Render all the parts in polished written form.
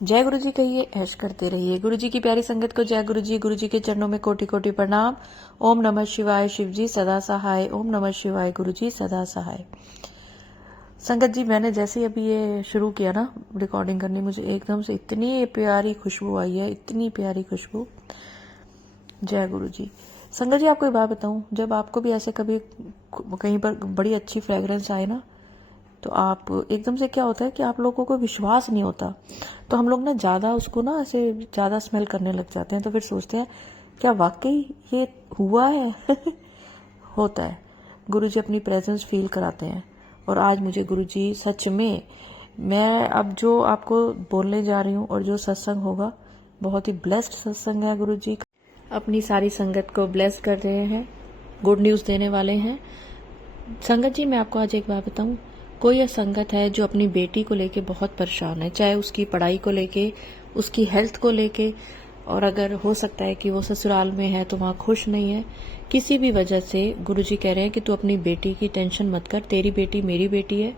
जय गुरु जी कहिए, ऐश करते रहिए। गुरु जी की प्यारी संगत को जय गुरु जी। गुरु जी के चरणों में कोटि कोटि प्रणाम। ओम नमः शिवाय। शिव जी सदा सहाय। ओम नमः शिवाय। गुरु जी सदा सहाय। संगत जी, मैंने जैसे ही अभी ये शुरू किया ना रिकॉर्डिंग करनी, मुझे एकदम से इतनी प्यारी खुशबू आई है, इतनी प्यारी खुशबू। जय गुरु जी। संगत जी, आपको एक बात बताऊं, जब आपको भी ऐसे कभी कहीं पर बड़ी अच्छी फ्रेग्रेंस आए ना, तो आप एकदम से क्या होता है कि आप लोगों को विश्वास नहीं होता, तो हम लोग ना ज़्यादा उसको ना ऐसे ज़्यादा स्मेल करने लग जाते हैं। तो फिर सोचते हैं क्या वाकई ये हुआ है। होता है। गुरुजी अपनी प्रेजेंस फील कराते हैं। और आज मुझे गुरुजी सच में, मैं अब जो आपको बोलने जा रही हूँ और जो सत्संग होगा, बहुत ही ब्लेस्ड सत्संग है। गुरुजी अपनी सारी संगत को ब्लेस कर रहे हैं, गुड न्यूज़ देने वाले हैं। संगत जी, मैं आपको आज एक बात बताऊं, कोई यह संगत है जो अपनी बेटी को लेके बहुत परेशान है, चाहे उसकी पढ़ाई को लेके, उसकी हेल्थ को लेके, और अगर हो सकता है कि वो ससुराल में है तो वहाँ खुश नहीं है, किसी भी वजह से गुरुजी कह रहे हैं कि तू अपनी बेटी की टेंशन मत कर, तेरी बेटी मेरी बेटी है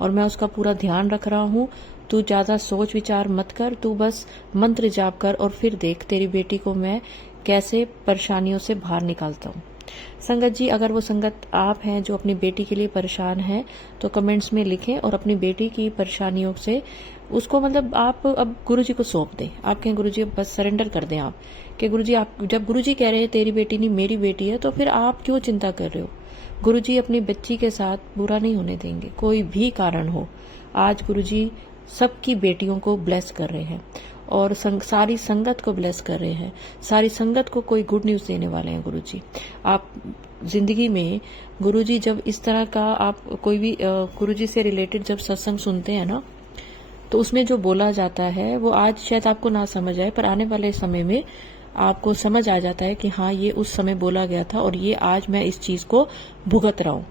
और मैं उसका पूरा ध्यान रख रहा हूँ। तू ज्यादा सोच विचार मत कर, तू बस मंत्र जाप कर और फिर देख तेरी बेटी को मैं कैसे परेशानियों से बाहर निकालता हूँ। संगत जी, अगर वो संगत आप हैं जो अपनी बेटी के लिए परेशान हैं, तो कमेंट्स में लिखें और अपनी बेटी की परेशानियों से उसको मतलब आप अब गुरुजी को सौंप दें। आप कहें गुरुजी अब बस सरेंडर कर दें आप, कि गुरुजी आप जब गुरुजी कह रहे हैं तेरी बेटी नहीं मेरी बेटी है, तो फिर आप क्यों चिंता कर रहे हो। गुरुजी अपनी बच्ची के साथ बुरा नहीं होने देंगे, कोई भी कारण हो। आज गुरुजी सबकी बेटियों को ब्लेस कर रहे हैं और सारी संगत को ब्लेस कर रहे हैं। सारी संगत को कोई गुड न्यूज देने वाले हैं गुरुजी। आप जिंदगी में गुरुजी जब इस तरह का आप कोई भी गुरुजी से रिलेटेड जब सत्संग सुनते हैं ना, तो उसमें जो बोला जाता है वो आज शायद आपको ना समझ आए, पर आने वाले समय में आपको समझ आ जाता है कि हाँ, ये उस समय बोला गया था और ये आज मैं इस चीज को भुगत रहा हूँ।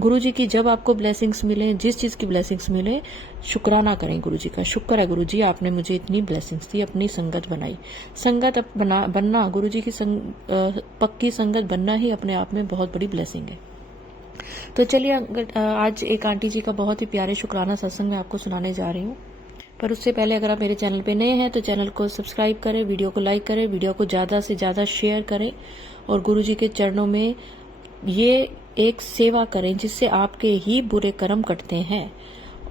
गुरुजी की जब आपको ब्लेसिंग्स मिले, जिस चीज की ब्लेसिंग्स मिले, शुक्राना करें गुरुजी का। शुक्र है गुरुजी, आपने मुझे इतनी ब्लेसिंग्स दी, अपनी संगत बनाई। संगत बनना, गुरुजी की पक्की संगत बनना ही अपने आप में बहुत बड़ी ब्लेसिंग है। तो चलिए, आज एक आंटी जी का बहुत ही प्यारे शुक्राना सत्संग मैं आपको सुनाने जा रही हूँ। पर उससे पहले अगर आप मेरे चैनल पे नए हैं तो चैनल को सब्सक्राइब करें, वीडियो को लाइक करें, वीडियो को ज्यादा से ज्यादा शेयर करें और गुरुजी के चरणों में ये एक सेवा करें जिससे आपके ही बुरे कर्म कटते हैं।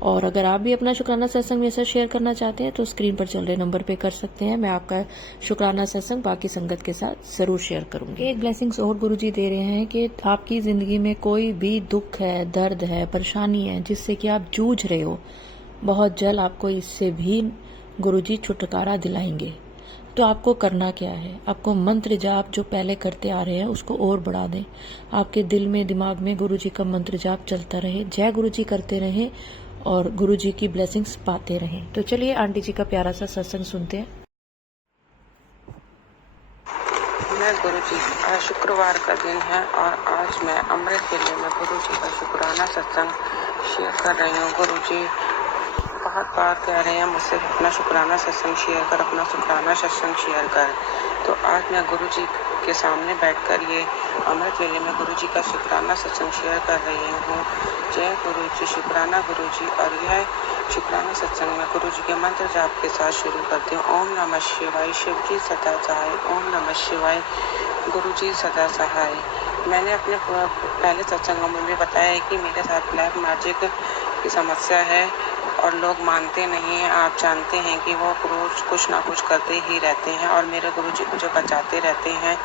और अगर आप भी अपना शुक्राना सत्संग मेरे साथ शेयर करना चाहते हैं तो स्क्रीन पर चल रहे नंबर पे कर सकते हैं। मैं आपका शुक्राना सत्संग बाकी संगत के साथ जरूर शेयर करूंगी। एक ब्लेसिंग्स और गुरुजी दे रहे हैं कि आपकी जिंदगी में कोई भी दुख है, दर्द है, परेशानी है जिससे कि आप जूझ रहे हो, बहुत जल्द आपको इससे भी गुरुजी छुटकारा दिलाएंगे। तो आपको करना क्या है, आपको मंत्र जाप जो पहले करते आ रहे हैं उसको और बढ़ा दें। आपके दिल में, दिमाग में गुरुजी का मंत्र जाप चलता रहे, जय गुरुजी करते रहें और गुरुजी की ब्लेसिंग्स पाते रहें। तो चलिए आंटी जी का प्यारा सा सत्संग सुनते हैं। मैं गुरुजी, आज शुक्रवार का दिन है और आज मैं अमृत वेले में गुरुजी का शुक्राना सत्संग शेयर कर रही हूँ। गुरुजी बहुत बार कह रहे हैं मुझसे अपना शुक्राना सत्संग शेयर कर, अपना शुक्राना सत्संग शेयर कर। तो आज मैं गुरुजी के सामने बैठकर ये अमृत वेले में गुरुजी का शुक्राना सत्संग शेयर कर रही हूँ। जय गुरुजी, शुक्राना गुरुजी। और यह शुक्राना सत्संग में गुरुजी के मंत्र जाप के साथ शुरू करती हूँ। ओम नमः शिवाय। शिव जी सदा सहाय। ओम नमः शिवाय। गुरुजी सदा सहाय। मैंने अपने पहले सत्संगों में भी बताया है कि मेरे साथ ब्लैक मैजिक की समस्या है और लोग मानते नहीं हैं। आप जानते हैं कि वो रोज कुछ ना कुछ करते ही रहते हैं और मेरे गुरुजी मुझे बचाते रहते हैं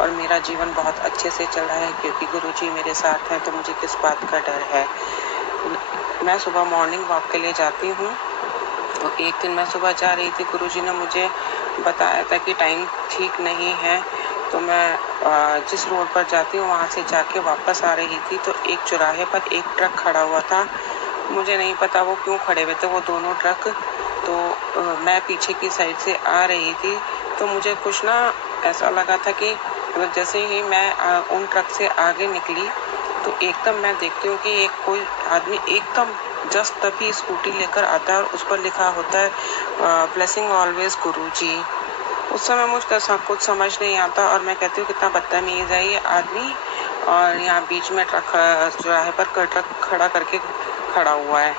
और मेरा जीवन बहुत अच्छे से चल रहा है क्योंकि गुरुजी मेरे साथ हैं। तो मुझे किस बात का डर है। मैं सुबह मॉर्निंग वॉक के लिए जाती हूँ। तो एक दिन मैं सुबह जा रही थी, गुरुजी ने मुझे बताया था कि टाइम ठीक नहीं है। तो मैं जिस रोड पर जाती हूँ वहाँ से जाके वापस आ रही थी तो एक चौराहे पर एक ट्रक खड़ा हुआ था। मुझे नहीं पता वो क्यों खड़े हुए थे वो दोनों ट्रक। तो मैं पीछे की साइड से आ रही थी तो मुझे कुछ ना ऐसा लगा था कि जैसे ही मैं उन ट्रक से आगे निकली तो एकदम मैं देखती हूँ कि एक कोई आदमी एकदम जस्ट तभी स्कूटी लेकर आता है और उस पर लिखा होता है ब्लेसिंग ऑलवेज गुरुजी। उस समय मुझे कुछ समझ नहीं आता और मैं कहती हूँ कितना बदतमीज है ये आदमी, और यहाँ बीच में ट्रक चौराहे पर ट्रक खड़ा करके खड़ा हुआ है।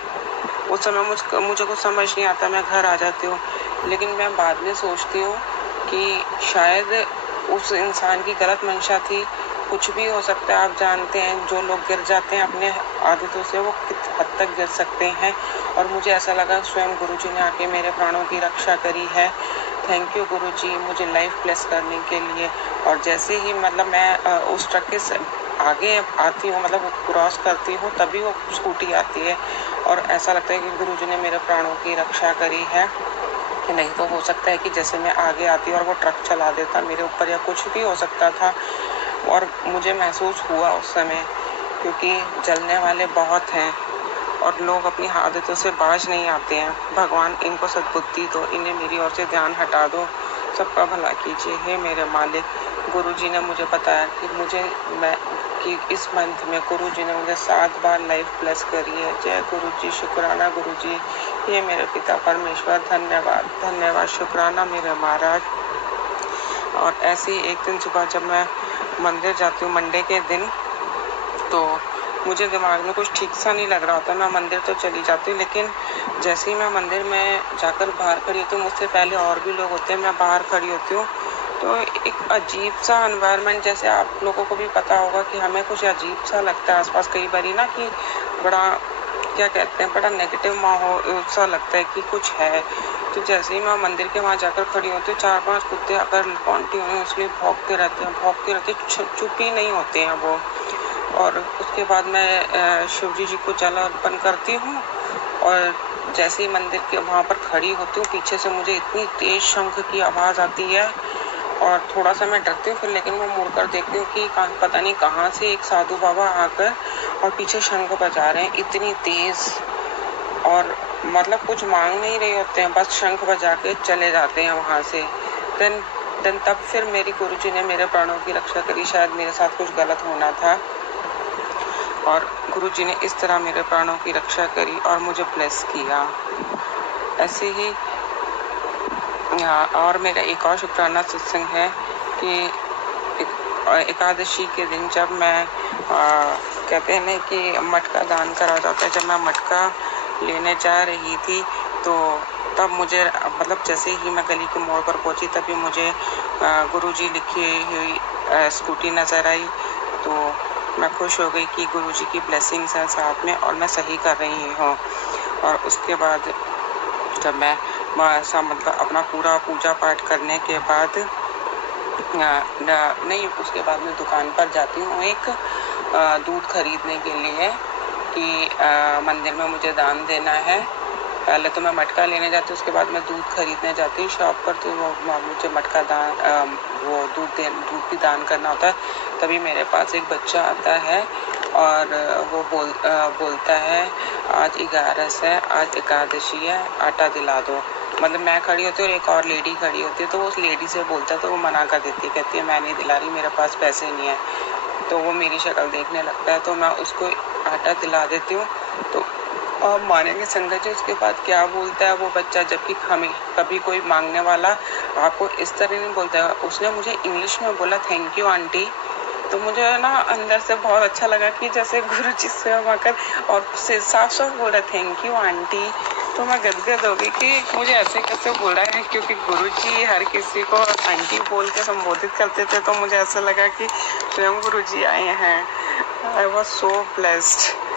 उस समय मुझे कुछ समझ नहीं आता। मैं घर आ जाती हूँ। लेकिन मैं बाद में सोचती हूँ कि शायद उस इंसान की गलत मंशा थी। कुछ भी हो सकता है, आप जानते हैं जो लोग गिर जाते हैं अपने आदतों से वो किस हद तक गिर सकते हैं। और मुझे ऐसा लगा स्वयं गुरुजी ने आके मेरे प्राणों की रक्षा करी है। थैंक यू गुरुजी, मुझे लाइफ ब्लेस करने के लिए। और जैसे ही मतलब मैं उस ट्रक के आगे आती हूँ, मतलब क्रॉस करती हूँ, तभी वो स्कूटी आती है और ऐसा लगता है कि गुरुजी ने मेरे प्राणों की रक्षा करी है। कि नहीं तो हो सकता है कि जैसे मैं आगे आती और वो ट्रक चला देता मेरे ऊपर, या कुछ भी हो सकता था। और मुझे महसूस हुआ उस समय, क्योंकि जलने वाले बहुत हैं और लोग अपनी आदतों से बाज नहीं आते हैं। भगवान इनको सद्बुद्धि दो, इन्हें मेरी ओर से ध्यान हटा दो, सबका भला कीजिए हे मेरे मालिक। गुरुजी ने मुझे बताया कि इस मंथ में गुरुजी ने मुझे 7 बार लाइफ ब्लेस करी है। जय गुरुजी, शुक्राना गुरुजी, ये मेरे पिता परमेश्वर, धन्यवाद धन्यवाद, शुक्राना मेरे महाराज। और ऐसे ही एक दिन सुबह जब मैं मंदिर जाती हूँ मंडे के दिन, तो मुझे दिमाग में कुछ ठीक सा नहीं लग रहा होता। मैं मंदिर तो चली जाती हूँ, लेकिन जैसे ही मैं मंदिर में जाकर बाहर खड़ी होती हूँ, मुझसे पहले और भी लोग होते हैं, मैं बाहर खड़ी होती हूँ तो एक अजीब सा एनवायरनमेंट, जैसे आप लोगों को भी पता होगा कि हमें कुछ अजीब सा लगता है आसपास कई बारी ना, कि बड़ा क्या कहते हैं, बड़ा नेगेटिव माहौल सा लगता है कि कुछ है। तो जैसे ही मैं मंदिर के वहाँ जाकर खड़ी होती हूँ, 4-5 कुत्ते आकर कॉन्टिन्यूसली भौंकते रहते, चुप ही नहीं होते हैं वो। और उसके बाद मैं शिवजी जी को जल अर्पण करती हूँ और जैसे ही मंदिर के वहाँ पर खड़ी होती हूँ, पीछे से मुझे इतनी तेज शंख की आवाज़ आती है और थोड़ा सा मैं डरती हूँ फिर, लेकिन मैं मुड़कर देखती हूँ कि पता नहीं कहाँ से एक साधु बाबा आकर और पीछे शंख बजा रहे हैं इतनी तेज, और मतलब कुछ मांग नहीं रहे होते हैं, बस शंख बजा के चले जाते हैं वहाँ से। देन तब फिर मेरी गुरुजी ने मेरे प्राणों की रक्षा करी। शायद मेरे साथ कुछ गलत होना था और गुरुजी ने इस तरह मेरे प्राणों की रक्षा करी और मुझे ब्लेस किया। ऐसे ही और मेरा एक और शुक्राना सत्संग है कि एकादशी के दिन जब मैं कहते हैं ना कि मटका दान करा जाता है, जब मैं मटका लेने जा रही थी तो तब मुझे मतलब जैसे ही मैं गली के मोड़ पर पहुंची तभी मुझे गुरुजी लिखी हुई स्कूटी नज़र आई। तो मैं खुश हो गई कि गुरुजी की ब्लेसिंग्स हैं साथ में और मैं सही कर रही हूँ। और उसके बाद जब मैं मतलब अपना पूरा पूजा पाठ करने के बाद नहीं, उसके बाद मैं दुकान पर जाती हूँ एक दूध खरीदने के लिए कि मंदिर में मुझे दान देना है। पहले तो मैं मटका लेने जाती हूँ, उसके बाद मैं दूध खरीदने जाती हूँ शॉप पर। तो मुझे मटका दान वो दूध भी दान करना होता है। तभी मेरे पास एक बच्चा आता है और वो बोलता है आज 11 है, आज एकादशी है, आटा दिला दो। मतलब मैं खड़ी होती हूँ और एक और लेडी खड़ी होती है, तो वो उस लेडी से बोलता है तो वो मना कर देती है, कहती है मैं नहीं दिला रही, मेरे पास पैसे नहीं है। तो वो मेरी शक्ल देखने लगता है तो मैं उसको आटा दिला देती हूँ। तो आप मानेंगे संगत जी उसके बाद क्या बोलता है वो बच्चा, जबकि हमें कभी कोई मांगने वाला आपको इस तरह नहीं बोलता है। उसने मुझे इंग्लिश में बोला थैंक यू आंटी। तो मुझे ना अंदर से बहुत अच्छा लगा कि जैसे गुरु जी स्वयं आकर और साफ साफ बोल रहा थैंक यू आंटी। तो मैं गदगद हो गई कि मुझे ऐसे कैसे बोल रहा है, क्योंकि गुरु जी हर किसी को आंटी बोल के संबोधित करते थे। तो मुझे ऐसा लगा कि स्वयं गुरु जी आए हैं। I was so blessed.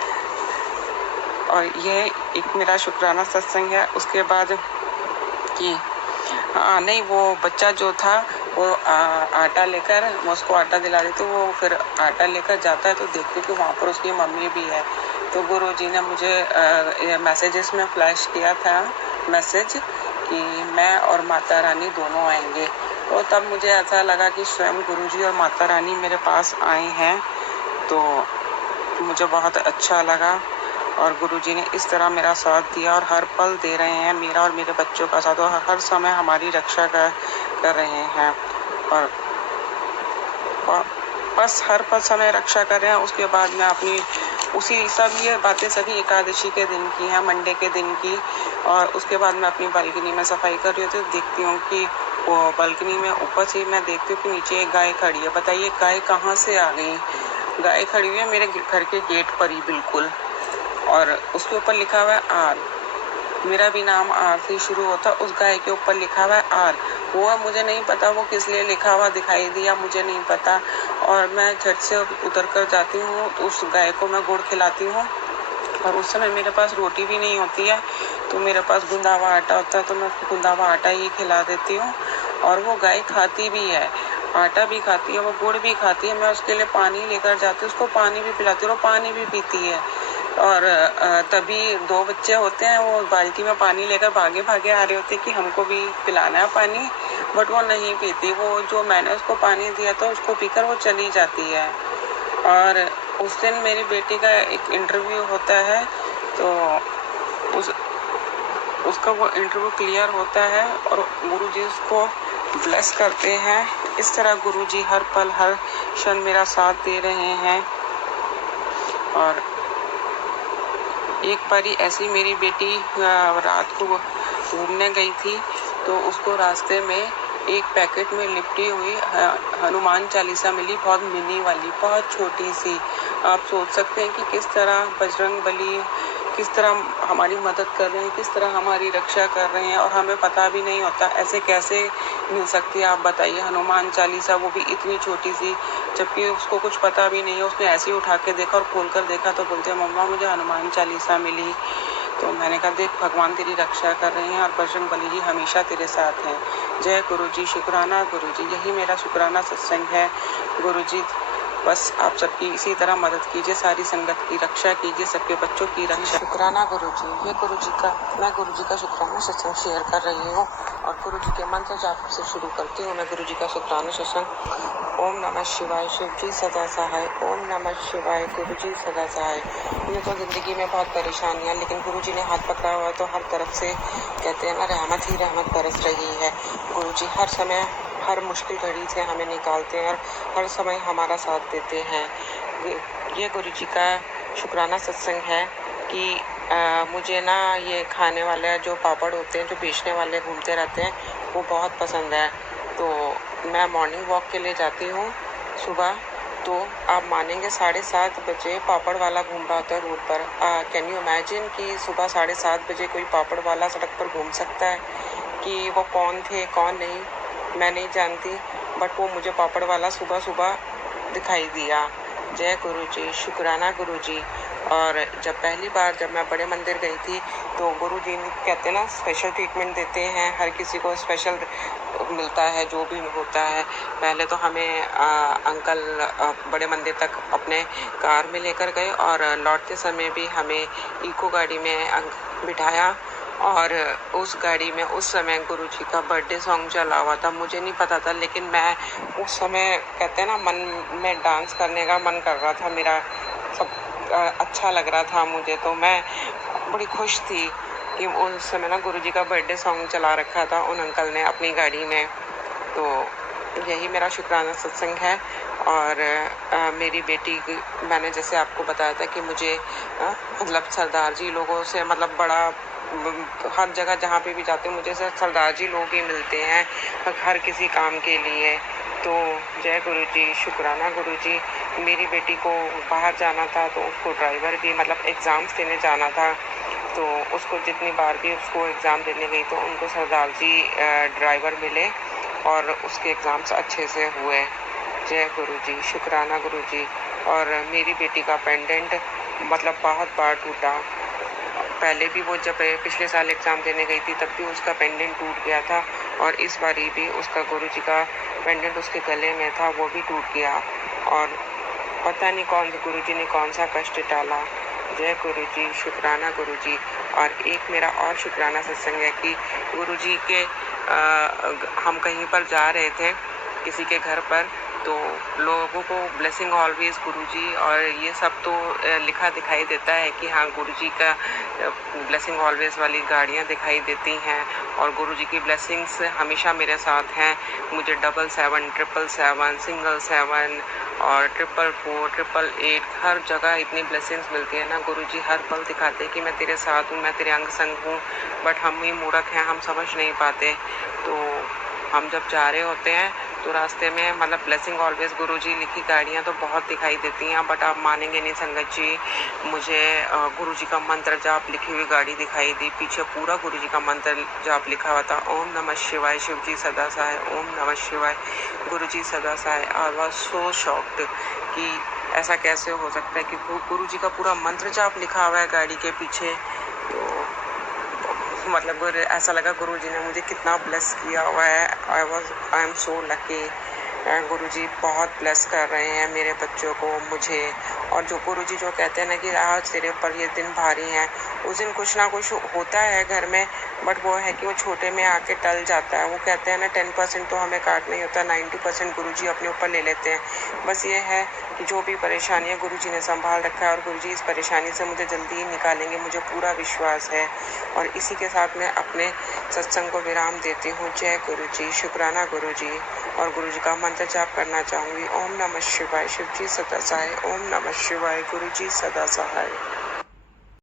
और यह एक मेरा शुक्राना सत्संग है। उसके बाद कि नहीं, वो बच्चा जो था वो आटा लेकर, मैं उसको आटा दिला रही थी, वो फिर आटा लेकर जाता है तो देखती कि वहाँ पर उसकी मम्मी भी है। तो गुरुजी ने मुझे मैसेजेस में फ्लैश किया था मैसेज कि मैं और माता रानी दोनों आएंगे। तो तब मुझे ऐसा लगा कि स्वयं गुरुजी और माता रानी मेरे पास आए हैं, तो मुझे बहुत अच्छा लगा। और गुरुजी ने इस तरह मेरा साथ दिया और हर पल दे रहे हैं मेरा और मेरे बच्चों का साथ, और हर समय हमारी रक्षा कर रहे हैं और बस हर पल समय रक्षा कर रहे हैं। उसके बाद मैं अपनी ये बातें सभी एकादशी के दिन की हैं, मंडे के दिन की। और उसके बाद मैं अपनी बालकनी में सफाई कर रही होती हूँ, देखती हूँ कि वो बालकनी में ऊपर से मैं देखती हूँ कि नीचे एक गाय खड़ी है। बताइए गाय कहाँ से आ गई? गाय खड़ी हुई है मेरे घर के गेट पर ही बिल्कुल, और उसके ऊपर लिखा हुआ है आर। मेरा भी नाम आर से शुरू होता, उस गाय के ऊपर लिखा हुआ है आर। वो मुझे नहीं पता वो किस लिए लिखा हुआ दिखाई दिया, मुझे नहीं पता। और मैं झट से उतर कर जाती हूँ तो उस गाय को मैं गुड़ खिलाती हूँ। और उस समय मेरे पास रोटी भी नहीं होती है, तो मेरे पास गूंदा हुआ आटा होता है, तो मैं उसको गूंदा हुआ आटा ही खिला देती हूँ। और वो गाय खाती भी है, आटा भी खाती है, वो गुड़ भी खाती है। मैं उसके लिए पानी लेकर जाती हूँ, उसको पानी भी पिलाती हूँ, वो पानी भी पीती है। और तभी 2 बच्चे होते हैं, वो बाल्टी में पानी लेकर भागे भागे आ रहे होते हैं कि हमको भी पिलाना है पानी, बट वो नहीं पीती। वो जो मैंने उसको पानी दिया था उसको पीकर वो चली जाती है। और उस दिन मेरी बेटी का एक इंटरव्यू होता है, तो उसका वो इंटरव्यू क्लियर होता है और गुरुजी उसको ब्लेस करते हैं। इस तरह गुरुजी हर पल हर क्षण मेरा साथ दे रहे हैं। और एक बारी ऐसी मेरी बेटी रात को घूमने गई थी, तो उसको रास्ते में एक पैकेट में लिपटी हुई हनुमान चालीसा मिली, बहुत मिनी वाली, बहुत छोटी सी। आप सोच सकते हैं कि किस तरह बजरंग बली किस तरह हमारी मदद कर रहे हैं, किस तरह हमारी रक्षा कर रहे हैं, और हमें पता भी नहीं होता ऐसे कैसे मिल सकती है। आप बताइए, हनुमान चालीसा, वो भी इतनी छोटी सी, जबकि उसको कुछ पता भी नहीं है। उसने ऐसे ही उठा के देखा और खोल कर देखा तो बोलते हैं मम्मा मुझे हनुमान चालीसा मिली। तो मैंने कहा देख भगवान तेरी रक्षा कर रहे हैं और बजरंग बली जी हमेशा तेरे साथ हैं। जय गुरु जी, शुक्राना गुरु जी। यही मेरा शुक्राना सत्संग है। गुरु जी बस आप सबकी इसी तरह मदद कीजिए, सारी संगत की रक्षा कीजिए, सबके बच्चों की रक्षा। शुक्राना गुरु जी। ये गुरु जी का मैं गुरु जी का शुक्राना सत्संग शेयर कर रही हूँ और गुरु जी के मंत्र जाप से शुरू करती हूँ मैं गुरु जी का शुक्राना सत्संग। ओम नमः शिवाय, शिव जी सदा सहाय। ओम नमः शिवाय, गुरु जी सदा सहाय। मुझे तो जिंदगी में बहुत परेशानियाँ, लेकिन गुरु जी ने हाथ पकड़ा हुआ तो हर तरफ से कहते हैं ना रहमत ही रहमत बरस रही है। गुरु जी हर समय हर मुश्किल घड़ी से हमें निकालते हैं और हर समय हमारा साथ देते हैं। ये गुरु जी का शुक्राना सत्संग है कि मुझे ना ये खाने वाले जो पापड़ होते हैं, जो बेचने वाले घूमते रहते हैं, वो बहुत पसंद है। तो मैं मॉर्निंग वॉक के लिए जाती हूँ सुबह, तो आप मानेंगे 7:30 बजे पापड़ वाला घूम रहा होता है रोड पर। कैन यू इमेजिन कि सुबह 7:30 बजे कोई पापड़ वाला सड़क पर घूम सकता है? कि वो कौन थे कौन नहीं मैं नहीं जानती, बट वो मुझे पापड़ वाला सुबह सुबह दिखाई दिया। जय गुरु जी, शुक्राना गुरु जी। और पहली बार जब मैं बड़े मंदिर गई थी, तो गुरु जी कहते हैं ना स्पेशल ट्रीटमेंट देते हैं, हर किसी को स्पेशल मिलता है जो भी होता है। पहले तो हमें अंकल बड़े मंदिर तक अपने कार में लेकर गए और लौटते समय भी हमें इको गाड़ी में बिठाया। और उस गाड़ी में उस समय गुरु जी का बर्थडे सॉन्ग चला हुआ था। मुझे नहीं पता था, लेकिन मैं उस समय कहते हैं ना मन में डांस करने का मन कर रहा था मेरा, सब अच्छा लग रहा था मुझे। तो मैं बड़ी खुश थी कि उस समय ना गुरु जी का बर्थडे सॉन्ग चला रखा था उन अंकल ने अपनी गाड़ी में। तो यही मेरा शुक्राना सत्संग है। और मेरी बेटी मैंने जैसे आपको बताया था कि मुझे मतलब सरदार जी लोगों से मतलब बड़ा हर जगह जहाँ पे भी जाते हैं मुझे सरदार जी लोग ही मिलते हैं हर किसी काम के लिए। तो जय गुरु जी, शुक्राना गुरु जी। मेरी बेटी को बाहर जाना था, तो उसको ड्राइवर भी मतलब एग्ज़ाम्स देने जाना था, तो उसको जितनी बार भी उसको एग्ज़ाम देने गई तो उनको सरदार जी ड्राइवर मिले और उसके एग्ज़ाम्स अच्छे से हुए। जय गुरु जी, शुक्राना गुरु जी। और मेरी बेटी का पेंडेंट मतलब बहुत बार टूटा। पहले भी वो जब पिछले साल एग्ज़ाम देने गई थी तब भी उसका पेंडेंट टूट गया था, और इस बारी भी उसका गुरु जी का पेंडेंट उसके गले में था, वो भी टूट गया। और पता नहीं गुरु जी ने कौन सा कष्ट डाला। जय गुरु जी, शुक्राना गुरु जी। और एक मेरा और शुक्राना सत्संग है कि गुरु जी के हम कहीं पर जा रहे थे किसी के घर पर, तो लोगों को ब्लेसिंग ऑलवेज गुरुजी और ये सब तो लिखा दिखाई देता है कि हाँ गुरुजी का ब्लेसिंग ऑलवेज वाली गाड़ियाँ दिखाई देती हैं और गुरुजी की ब्लेसिंग्स हमेशा मेरे साथ हैं। मुझे 777, 777, 7 और 444, 888 हर जगह इतनी ब्लेसिंग्स मिलती है ना। गुरुजी हर पल दिखाते हैं कि मैं तेरे साथ हूँ, मैं तेरे अंग संग हूँ, बट हम ही मूर्ख हैं, हम समझ नहीं पाते। तो हम जब जा रहे होते हैं तो रास्ते में मतलब ब्लेसिंग ऑलवेज गुरुजी लिखी गाड़ियाँ तो बहुत दिखाई देती हैं, बट आप मानेंगे नहीं संगत जी, मुझे गुरुजी का मंत्र जाप लिखी हुई गाड़ी दिखाई दी। पीछे पूरा गुरुजी का मंत्र जाप लिखा हुआ था, ओम नमः शिवाय शिव जी सदा सहाय, ओम नमः शिवाय गुरुजी सदा सहाय। आई वाज सो शॉक्ड कि ऐसा कैसे हो सकता है कि गुरुजी का पूरा मंत्र जाप लिखा हुआ है गाड़ी के पीछे। तो मतलब ऐसा लगा गुरुजी ने मुझे कितना ब्लेस किया हुआ है। I am so lucky. गुरुजी बहुत ब्लेस कर रहे हैं मेरे बच्चों को, मुझे। और जो गुरुजी जो कहते हैं ना कि आज तेरे ऊपर ये दिन भारी है, उस दिन कुछ ना कुछ होता है घर में, बट वो है कि वो छोटे में आके टल जाता है। वो कहते हैं ना 10% तो हमें काटना ही होता है, 90% गुरुजी अपने ऊपर ले लेते हैं। बस ये है कि जो भी परेशानी है गुरुजी ने संभाल रखा है, और गुरुजी इस परेशानी से मुझे जल्दी ही निकालेंगे, मुझे पूरा विश्वास है। और इसी के साथ मैं अपने सत्संग को विराम देती हूँ। जय गुरुजी, शुक्राना गुरुजी। और गुरुजी का मंत्र जाप करना चाहूँगी, ओम नमः शिवाय शिव जी सदा सहाय, ओम नमः शिवाय गुरुजी सदा सहाय।